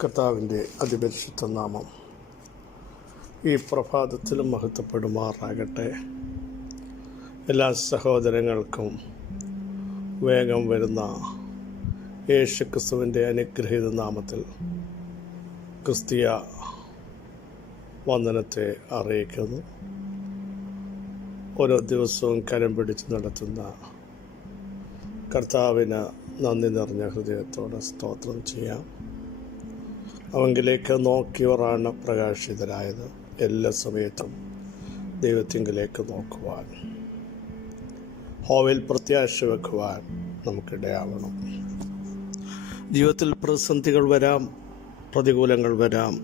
കർത്താവിൻ്റെ അതിപരിശുദ്ധ നാമം ഈ പ്രഭാതത്തിലും മഹത്വപ്പെടുമാറാകട്ടെ. എല്ലാ സഹോദരങ്ങൾക്കും വേഗം വരുന്ന യേശുക്രിസ്തുവിൻ്റെ അനുഗ്രഹീത നാമത്തിൽ ക്രിസ്തീയ വന്ദനത്തെ അറിയിക്കുന്നു. ഓരോ ദിവസവും കരം പിടിച്ച് നടത്തുന്ന കർത്താവിന് നന്ദി നിറഞ്ഞ ഹൃദയത്തോടെ സ്തോത്രം ചെയ്യാം. അവങ്കിലേക്ക് നോക്കിയവരാണ് പ്രകാശിതരായത്. എല്ലാ സമയത്തും ദൈവത്തിങ്കിലേക്ക് നോക്കുവാൻ, ഹോവിൽ പ്രത്യാശ വെക്കുവാൻ നമുക്കിടയാവണം. ജീവിതത്തിൽ പ്രതിസന്ധികൾ വരാം, പ്രതികൂലങ്ങൾ വരാം,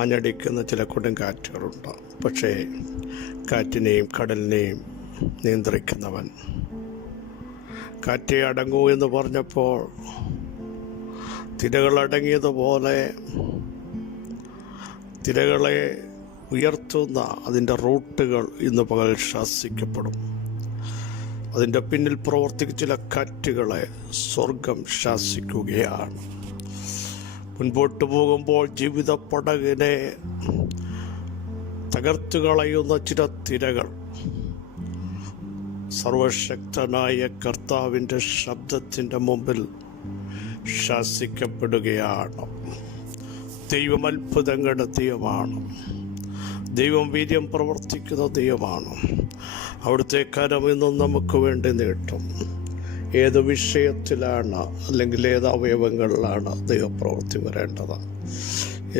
ആഞ്ഞടിക്കുന്ന ചില കൊടുങ്കാറ്റുകളുണ്ട്. പക്ഷേ കാറ്റിനെയും കടലിനെയും നിയന്ത്രിക്കുന്നവൻ. കാറ്റേ അടങ്ങൂ എന്ന് പറഞ്ഞപ്പോൾ തിരകളടങ്ങിയതുപോലെ തിരകളെ ഉയർത്തുന്ന അതിൻ്റെ റൂട്ടുകൾ ഇന്ന് പകൽ ശാസിക്കപ്പെടും. അതിൻ്റെ പിന്നിൽ പ്രവർത്തിക്കുന്ന ചില കാറ്റുകളെ സ്വർഗം ശാസിക്കുകയാണ്. മുൻപോട്ട് പോകുമ്പോൾ ജീവിത പടകിനെ തകർത്തു കളയുന്ന ചില തിരകൾ സർവശക്തനായ കർത്താവിൻ്റെ ശബ്ദത്തിൻ്റെ മുമ്പിൽ ശാസിക്കപ്പെടുകയാണ്. ദൈവം അത്ഭുതങ്ങളുടെ ദൈവമാണ്. ദൈവം വീര്യം പ്രവർത്തിക്കുന്ന ദൈവമാണ്. അവിടുത്തെ കരം ഇന്നും നമുക്ക് വേണ്ടി നീട്ടും. ഏത് വിഷയത്തിലാണ് അല്ലെങ്കിൽ ഏത് അവയവങ്ങളിലാണ് ദൈവപ്രവൃത്തി വരേണ്ടത്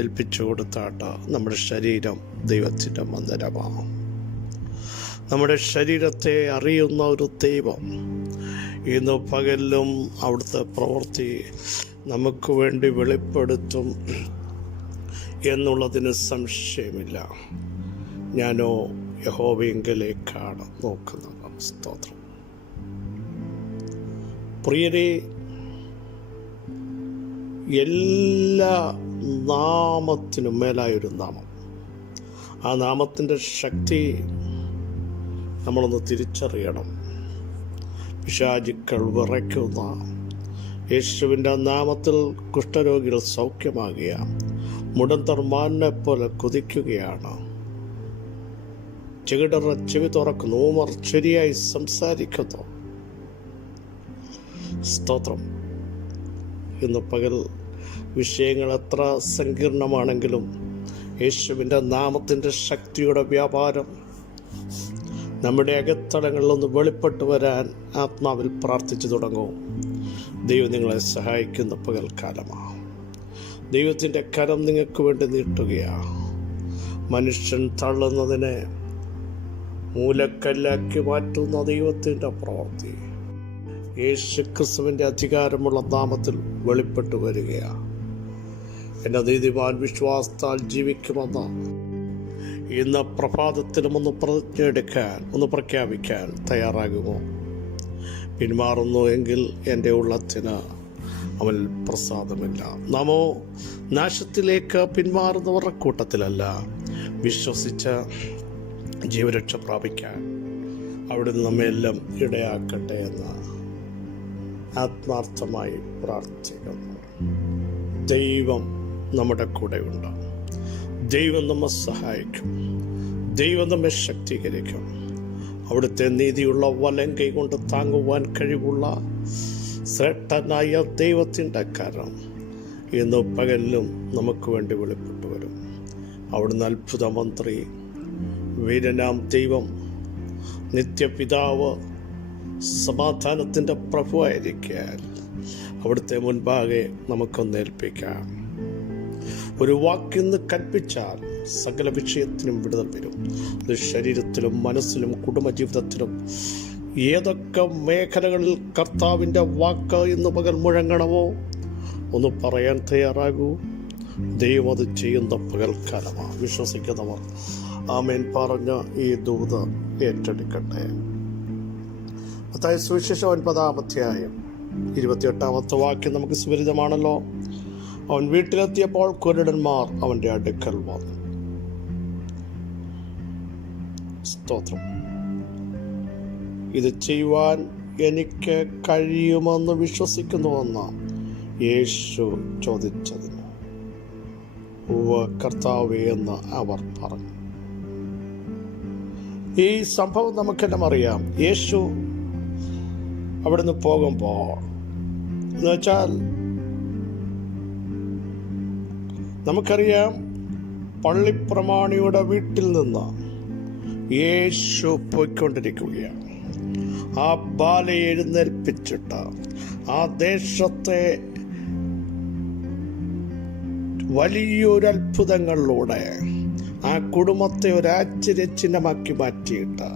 ഏൽപ്പിച്ചു കൊടുത്താട്ട് നമ്മുടെ ശരീരം ദൈവത്തിൻ്റെ മന്ദിരമാണ്. നമ്മുടെ ശരീരത്തെ അറിയുന്ന ഒരു ദൈവം ഇന്ന് പകലിലും അവിടുത്തെ പ്രവൃത്തി നമുക്ക് വേണ്ടി വെളിപ്പെടുത്തും എന്നുള്ളതിന് സംശയമില്ല. ഞാനോ യഹോവയിങ്കലേക്കാണ് നോക്കുന്നത്. സ്തോത്രം. പ്രിയരെ, എല്ലാ നാമത്തിനും മേലായൊരു നാമം. ആ നാമത്തിൻ്റെ ശക്തി നമ്മളൊന്ന് തിരിച്ചറിയണം. പിശാചുക്കൾ വിറയ്ക്കുന്ന യേശുവിൻ്റെ നാമത്തിൽ കുഷ്ഠരോഗികൾ സൗഖ്യമാകുക, മുടന്തർ മാനിനെ പോലെ കുതിക്കുകയാണ്, ചെകിടറ ചെവി തുറക്കുന്നു, ഊമർ ശരിയായി സംസാരിക്കുന്നു. സ്തോത്രം. ഇന്ന് പകൽ വിഷയങ്ങൾ എത്ര സങ്കീർണമാണെങ്കിലും യേശുവിൻ്റെ നാമത്തിൻ്റെ ശക്തിയുടെ വ്യാപാരം നമ്മുടെ അകത്തളങ്ങളിലൊന്ന് വെളിപ്പെട്ടു വരാൻ ആത്മാവിൽ പ്രാർത്ഥിച്ചു തുടങ്ങും. ദൈവം നിങ്ങളെ സഹായിക്കുന്ന പകൽക്കാലമാണ്. ദൈവത്തിൻ്റെ കരം നിങ്ങൾക്ക് വേണ്ടി നീട്ടുകയാണ്. മനുഷ്യൻ തള്ളുന്നതിനെ മൂലക്കല്ലാക്കി മാറ്റുന്ന ദൈവത്തിൻ്റെ പ്രവൃത്തി യേശുക്രിസ്തുവിൻ്റെ അധികാരമുള്ള നാമത്തിൽ വെളിപ്പെട്ടു വരികയാണ്. എൻ്റെ നീതിമാൻ വിശ്വാസത്താൽ ജീവിക്കുമെന്ന് ഇന്ന് പ്രഭാതത്തിലും ഒന്ന് പ്രതിജ്ഞയെടുക്കാൻ, ഒന്ന് പ്രഖ്യാപിക്കാൻ തയ്യാറാകുമോ? പിന്മാറുന്നു എങ്കിൽ എൻ്റെ ഉള്ളത്തിന് അവൻ പ്രസാദമില്ല. നാമോ നാശത്തിലേക്ക് പിന്മാറുന്നവരുടെ കൂട്ടത്തിലല്ല, വിശ്വസിച്ച ജീവരക്ഷ പ്രാപിക്കാൻ അവിടുന്ന് നമ്മെല്ലാം ഇടയാക്കട്ടെ എന്ന് ആത്മാർത്ഥമായി പ്രാർത്ഥിക്കുന്നു. ദൈവം നമ്മുടെ കൂടെയുണ്ട്. ദൈവം നമ്മെ സഹായിക്കും. ദൈവം നമ്മെ ശക്തീകരിക്കും. അവിടുത്തെ നീതിയുള്ള വലങ്കൈ കൊണ്ട് താങ്ങുവാൻ കഴിവുള്ള ശ്രേഷ്ഠനായ ദൈവത്തിൻ്റെ കരം ഇന്ന് പകലിലും നമുക്ക് വേണ്ടി വെളിപ്പെട്ടു വരും. അവിടുന്ന് അത്ഭുത മന്ത്രി, വീരനാം ദൈവം, നിത്യപിതാവ്, സമാധാനത്തിൻ്റെ പ്രഭുവായിരിക്കാൻ അവിടുത്തെ മുൻപാകെ നമുക്കൊന്ന് ഏൽപ്പിക്കാം. ഒരു വാക്കിന്ന് കൽപ്പിച്ചാൽ സകല വിഷയത്തിനും വിടുതൽ വരും. ഇത് ശരീരത്തിലും മനസ്സിലും കുടുംബജീവിതത്തിലും ഏതൊക്കെ മേഖലകളിൽ കർത്താവിൻ്റെ വാക്ക് ഇന്ന് പകൽ മുഴങ്ങണമോ ഒന്ന് പറയാൻ തയ്യാറാകൂ. ദൈവം അത് ചെയ്യുന്ന പകൽക്കാലമാണ്. വിശ്വസിക്കുന്നവർ ആമേൻ പറഞ്ഞ ഈ ദൂത് ഏറ്റെടുക്കട്ടെ. മത്തായി സുവിശേഷം 9-ാം അധ്യായം 28-ാമത്തെ വാക്യം നമുക്ക് സുപരിചിതമാണല്ലോ. അവൻ വീട്ടിലെത്തിയപ്പോൾ കുരുടന്മാർ അവൻ്റെ അടുക്കൽ വന്നു. സ്തോത്രം. ഇത് ചെയ്യുവാൻ എനിക്ക് കഴിയുമെന്ന് വിശ്വസിക്കുന്നുവെന്ന് യേശു ചോദിച്ചതിന് കർത്താവേ എന്ന് അവർ പറഞ്ഞു. ഈ സംഭവം നമുക്കെല്ലാം അറിയാം. യേശു അവിടുന്ന് പോകുമ്പോൾ എന്നുവെച്ചാൽ നമുക്കറിയാം, പള്ളിപ്രമാണിയുടെ വീട്ടിൽ നിന്ന് യേശു പോയിക്കൊണ്ടിരിക്കുകയാണ്. ആ ബാലയെ എഴുന്നേൽപ്പിച്ചിട്ട് ആ ദേശത്തെ വലിയൊരു അത്ഭുതങ്ങളിലൂടെ ആ കുടുംബത്തെ ഒരു ആശ്ചര്യചിഹ്നമാക്കി മാറ്റിയിട്ട്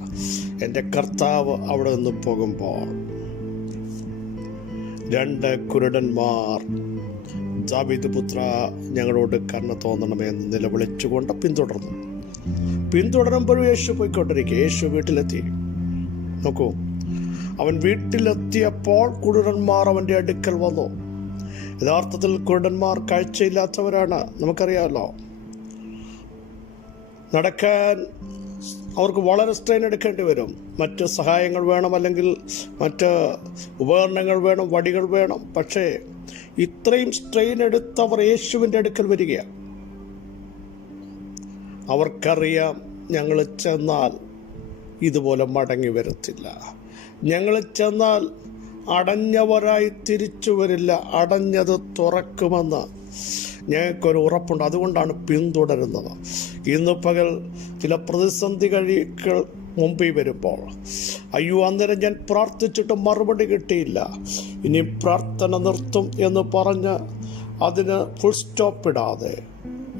എൻ്റെ കർത്താവ് അവിടെ നിന്ന് പോകുമ്പോൾ 2 കുരുടന്മാർ ദാവീദ് പുത്ര ഞങ്ങളോട് കരുണ തോന്നണമേ എന്ന് നിലവിളിച്ചുകൊണ്ട് പിന്തുടരുമ്പോഴും യേശു പോയിക്കൊണ്ടിരിക്കുക. യേശു വീട്ടിലെത്തി. നോക്കൂ, അവൻ വീട്ടിലെത്തിയപ്പോൾ കുരുടന്മാർ അവൻ്റെ അടുക്കൽ വന്നു. യഥാർത്ഥത്തിൽ കുരുടന്മാർ കാഴ്ചയില്ലാത്തവരാണ്, നമുക്കറിയാമല്ലോ. നടക്കാൻ അവർക്ക് വളരെ സ്ട്രെയിൻ എടുക്കേണ്ടി വരും. മറ്റ് സഹായങ്ങൾ വേണം, അല്ലെങ്കിൽ മറ്റ് ഉപകരണങ്ങൾ വേണം, വടികൾ വേണം. പക്ഷേ ഇത്രയും സ്ട്രെയിൻ എടുത്തവർ യേശുവിൻ്റെ അടുക്കൽ വരികയാണ്. അവർക്കറിയാം, ഞങ്ങൾ ചെന്നാൽ ഇതുപോലെ മടങ്ങി വരത്തില്ല. ഞങ്ങൾ ചെന്നാൽ അടഞ്ഞവരായി തിരിച്ചു വരില്ല, അടഞ്ഞത് തുറക്കുമെന്ന് ഞങ്ങൾക്കൊരു ഉറപ്പുണ്ട്. അതുകൊണ്ടാണ് പിന്തുടരുന്നത്. ഇന്ന് പകൽ ചില പ്രതിസന്ധികൾ മുമ്പിൽ വരുമ്പോൾ, അയ്യോ അന്നേരം ഞാൻ പ്രാർത്ഥിച്ചിട്ട് മറുപടി കിട്ടിയില്ല, ഇനി പ്രാർത്ഥന നിർത്തും എന്ന് പറഞ്ഞ് അതിന് ഫുൾ സ്റ്റോപ്പ് ഇടാതെ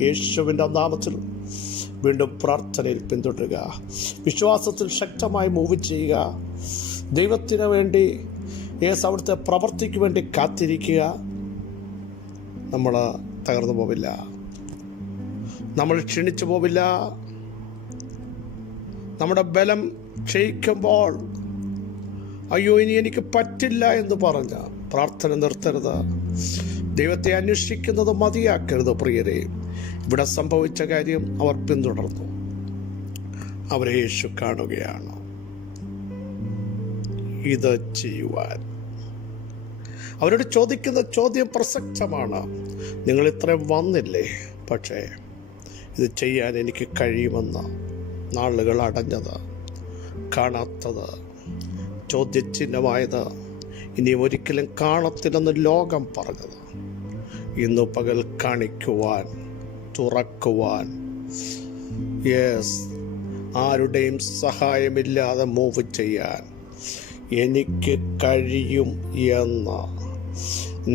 യേശുവിൻ്റെ നാമത്തിൽ വീണ്ടും പ്രാർത്ഥനയിൽ പിന്തുടരുക. വിശ്വാസത്തിൽ ശക്തമായി മൂവ് ചെയ്യുക. ദൈവത്തിന് വേണ്ടി അവിടുത്തെ പ്രവൃത്തിക്ക് വേണ്ടി കാത്തിരിക്കുക. നമ്മൾ തകർന്നു പോവില്ല, നമ്മൾ ക്ഷീണിച്ചു പോവില്ല. നമ്മുടെ ബലം ക്ഷയിക്കുമ്പോൾ അയ്യോ ഇനി എനിക്ക് പറ്റില്ല എന്ന് പറഞ്ഞ് പ്രാർത്ഥന നിർത്തരുത്. ദൈവത്തെ അന്വേഷിക്കുന്നത് മതിയാക്കരുത്. പ്രിയരെ, ഇവിടെ സംഭവിച്ച കാര്യം അവർ പിന്തുടർന്നു. അവരെ യേശു കാണുകയാണ്. ഇത് ചെയ്യുവാൻ അവരോട് ചോദിക്കുന്ന ചോദ്യം പ്രസക്തമാണ്. നിങ്ങൾ ഇത്രയും വന്നില്ലേ, പക്ഷേ ഇത് ചെയ്യാൻ എനിക്ക് കഴിയുമെന്ന് നാളുകൾ അടഞ്ഞത്, കാണാത്തത്, ചോദ്യചിഹ്നമായത്, ഇനിയും ഒരിക്കലും കാണത്തില്ലെന്ന് ലോകം പറഞ്ഞത് ഇന്നു പകൽ കാണിക്കുവാൻ, തുറക്കുവാൻ, ആരുടെയും സഹായമില്ലാതെ മൂവ് ചെയ്യാൻ എനിക്ക് കഴിയും എന്ന്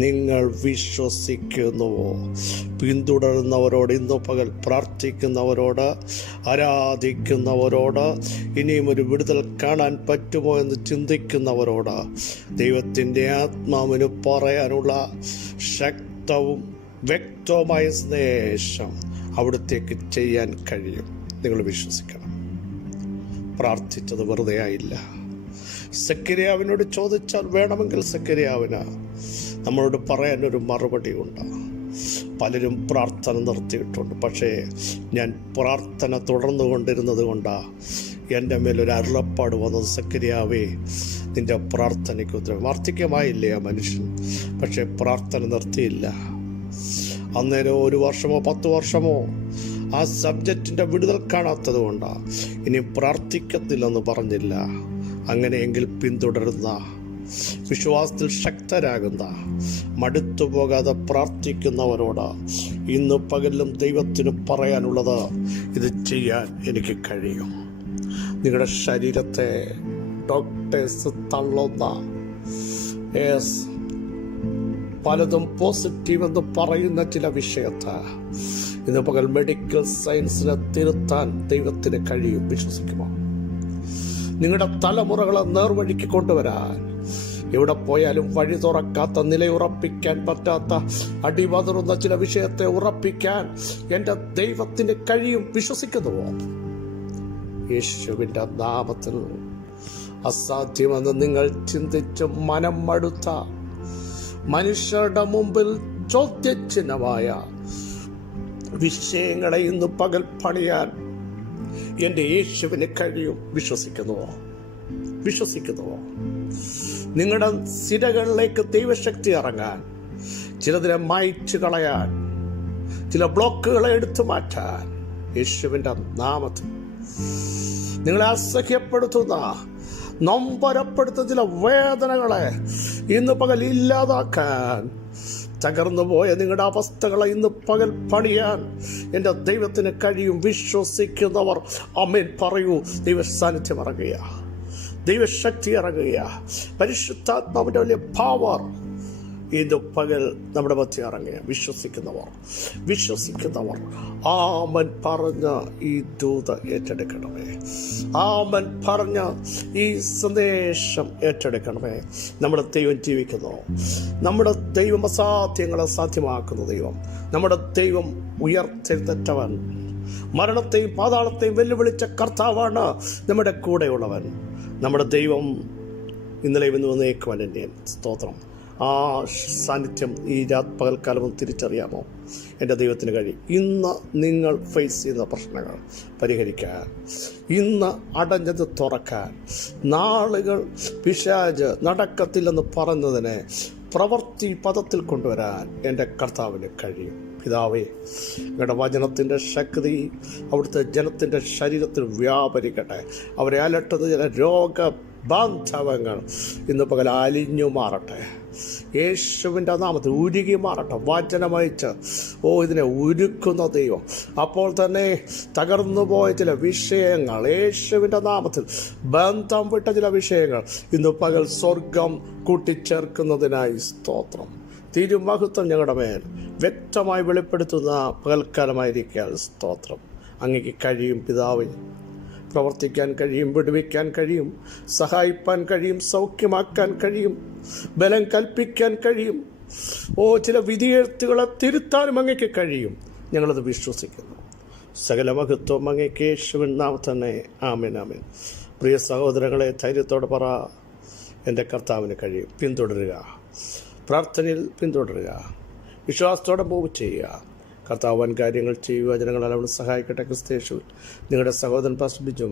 നിങ്ങൾ വിശ്വസിക്കുന്നുവോ? പിന്തുടരുന്നവരോട്, ഇന്നു പകൽ പ്രാർത്ഥിക്കുന്നവരോട്, ആരാധിക്കുന്നവരോട്, ഇനിയും ഒരു വിടുതൽ കാണാൻ പറ്റുമോ എന്ന് ചിന്തിക്കുന്നവരോട് ദൈവത്തിൻ്റെ ആത്മാവിന് പറയാനുള്ള ശക്തവും വ്യക്തവുമായ സ്നേഹം അവിടത്തേക്ക് ചെയ്യാൻ കഴിയും. നിങ്ങൾ വിശ്വസിക്കണം. പ്രാർത്ഥിച്ചത് വെറുതെ ആയില്ല. സക്കറിയാവിനോട് ചോദിച്ചാൽ വേണമെങ്കിൽ സക്കറിയാവിന് നമ്മളോട് പറയാനൊരു മറുപടി ഉണ്ട്. പലരും പ്രാർത്ഥന നിർത്തിയിട്ടുണ്ട്. പക്ഷേ ഞാൻ പ്രാർത്ഥന തുടർന്നു കൊണ്ടിരുന്നത് കൊണ്ടാണ് എൻ്റെ മേലൊരു അരുളപ്പാട് വന്നത്. സക്കറിയാവേ, നിൻ്റെ പ്രാർത്ഥനയ്ക്ക് ഉത്തരം. വാർദ്ധക്യമായില്ലേ ആ മനുഷ്യൻ, പക്ഷേ പ്രാർത്ഥന നിർത്തിയില്ല. അന്നേരം 1 വർഷമോ 10 വർഷമോ ആ സബ്ജക്റ്റിൻ്റെ വിടുതൽ കാണാത്തത് കൊണ്ടാണ് ഇനി പ്രാർത്ഥിക്കത്തില്ലെന്ന് പറഞ്ഞില്ല. അങ്ങനെയെങ്കിൽ പിന്തുടരുന്ന, വിശ്വാസത്തിൽ ശക്തരാകുന്ന, മടുത്തു പോകാതെ പ്രാർത്ഥിക്കുന്നവരോട് ഇന്ന് പകലും ദൈവത്തിന് പറയാനുള്ളത്, ഇത് ചെയ്യാൻ എനിക്ക് കഴിയും. നിങ്ങളുടെ ശരീരത്തെ ഡോക്ടേഴ്സ് തള്ളുന്ന, പലതും പോസിറ്റീവ് എന്ന് പറയുന്ന ചില വിഷയത്തെ ഇന്ന് പകൽ മെഡിക്കൽ സയൻസിനെ തിരുത്താൻ ദൈവത്തിന് കഴിയും. വിശ്വസിക്കുമോ? നിങ്ങളുടെ തലമുറകളെ നേർവഴിക്ക് കൊണ്ടുവരാൻ, എവിടെ പോയാലും വഴി തുറക്കാത്ത, നിലയുറപ്പിക്കാൻ പറ്റാത്ത, അടിവതറുന്ന ചില വിഷയത്തെ ഉറപ്പിക്കാൻ എൻ്റെ ദൈവത്തിന് കഴിയും. വിശ്വസിക്കുന്നുവോ? യേശുവിൻ്റെ നാമത്തിൽ അസാധ്യമെന്ന് നിങ്ങൾ ചിന്തിച്ച് മനം മടുത്ത, മനുഷ്യരുടെ മുമ്പിൽ ചോദ്യചിഹ്നമായ വിഷയങ്ങളെ ഇന്ന് പകൽ പണിയാൻ എൻ്റെ യേശുവിന് കഴിയും. വിശ്വസിക്കുന്നുവോ? നിങ്ങളുടെ സിരകളിലേക്ക് ദൈവശക്തി ഇറങ്ങാൻ, ചിലതിനെ മായ്ച്ചു കളയാൻ ചില ബ്ലോക്കുകളെ എടുത്തു മാറ്റാൻ യേശുവിൻ്റെ നാമത്തിൽ നിങ്ങളെ അസഹ്യപ്പെടുത്തുന്ന നൊമ്പരപ്പെടുത്തുന്ന ചില വേദനകളെ ഇന്ന് പകൽ ഇല്ലാതാക്കാൻ, തകർന്നു പോയ നിങ്ങളുടെ അവസ്ഥകളെ ഇന്ന് പകൽ പണിയാൻ എൻ്റെ ദൈവത്തിന് കഴിയും. വിശ്വസിക്കുന്നവർ ആമേൻ പറയൂ. ദൈവ സാന്നിധ്യം ഇറങ്ങുക, ദൈവശക്തി ഇറങ്ങുക, പരിശുദ്ധാത്മാവിൻ്റെ വലിയ പവർ ഇന്ന് പകൽ നമ്മുടെ മധ്യ ഇറങ്ങുക. വിശ്വസിക്കുന്നവർ ആമൻ പറഞ്ഞ ഈ ദൂത ഏറ്റെടുക്കണമേ. ആമൻ പറഞ്ഞ ഈ സന്ദേശം ഏറ്റെടുക്കണമേ. നമ്മുടെ ദൈവം ജീവിക്കുന്നു. നമ്മുടെ ദൈവം അസാധ്യങ്ങളെ സാധ്യമാക്കുന്ന ദൈവം. നമ്മുടെ ദൈവം ഉയർത്തെഴുന്നേറ്റവൻ, മരണത്തെയും പാതാളത്തെയും വെല്ലുവിളിച്ച കർത്താവാണ് നമ്മുടെ കൂടെയുള്ളവൻ. നമ്മുടെ ദൈവം ഇന്നലെയും ഇന്ന് വന്നേക്കുവാൻ എന്നെ സ്തോത്രം. ആ സാന്നിധ്യം ഈ പകൽക്കാലം തിരിച്ചറിയാമോ? എൻ്റെ ദൈവത്തിന് കഴിയും. ഇന്ന് നിങ്ങൾ ഫേസ് ചെയ്യുന്ന പ്രശ്നങ്ങൾ പരിഹരിക്കാൻ, ഇന്ന് അടഞ്ഞത് തുറക്കാൻ, നാളുകൾ പിശാച് നടക്കത്തില്ലെന്ന് പറഞ്ഞതിനെ പ്രവൃത്തി പദത്തിൽ കൊണ്ടുവരാൻ എൻ്റെ കർത്താവിന് കഴിയും. പിതാവേ, നിങ്ങളുടെ വചനത്തിൻ്റെ ശക്തി അവിടുത്തെ ജനത്തിൻ്റെ ശരീരത്തിൽ വ്യാപരിക്കട്ടെ. അവരെ അലട്ടുന്ന ചില രോഗബാന്ധവങ്ങൾ ഇന്ന് പകൽ അലിഞ്ഞു മാറട്ടെ. യേശുവിൻ്റെ നാമത്തിൽ ഉരുകി മാറട്ടെ. വചനമയച്ച് ഇതിനെ ഉരുക്കുന്ന ദൈവം അപ്പോൾ തന്നെ തകർന്നു പോയ ചില വിഷയങ്ങൾ യേശുവിൻ്റെ നാമത്തിൽ ബന്ധം വിട്ട ചില വിഷയങ്ങൾ ഇന്ന് പകൽ സ്വർഗം കൂട്ടിച്ചേർക്കുന്നതിനായി സ്തോത്രം. തിരുമഹത്വം ഞങ്ങളുടെ മേൽ വ്യക്തമായി വെളിപ്പെടുത്തുന്ന പകൽക്കാലമായിരിക്കാൻ സ്തോത്രം. അങ്ങേക്ക് കഴിയും പിതാവേ. പ്രവർത്തിക്കാൻ കഴിയും, വിടുവിക്കാൻ കഴിയും, സഹായിപ്പാൻ കഴിയും, സൗഖ്യമാക്കാൻ കഴിയും, ബലം കൽപ്പിക്കാൻ കഴിയും. ചില വിധിയെഴുത്തുകളെ തിരുത്താനും അങ്ങേക്ക് കഴിയും. ഞങ്ങളത് വിശ്വസിക്കുന്നു. സകല മഹത്വം അങ്ങേക്ക് യേശുവിൻ നാമത്തിൽ തന്നെ. ആമേൻ, ആമേൻ. പ്രിയ സഹോദരങ്ങളെ, ധൈര്യത്തോടെ പറ, എൻ്റെ കർത്താവിന് കഴിയും. പിന്തുടരുക, പ്രാർത്ഥനയിൽ പിന്തുടരുക, വിശ്വാസത്തോടെ മൂവ് ചെയ്യുക. കർത്താവ് വൻ കാര്യങ്ങൾ ചെയ്യുക. ജനങ്ങളെ അവന് സഹായിക്കട്ടെ. ക്രിസ്തയേശുവിൽ നിങ്ങളുടെ സഹോദരൻ പാസ്റ്റർ ബിജു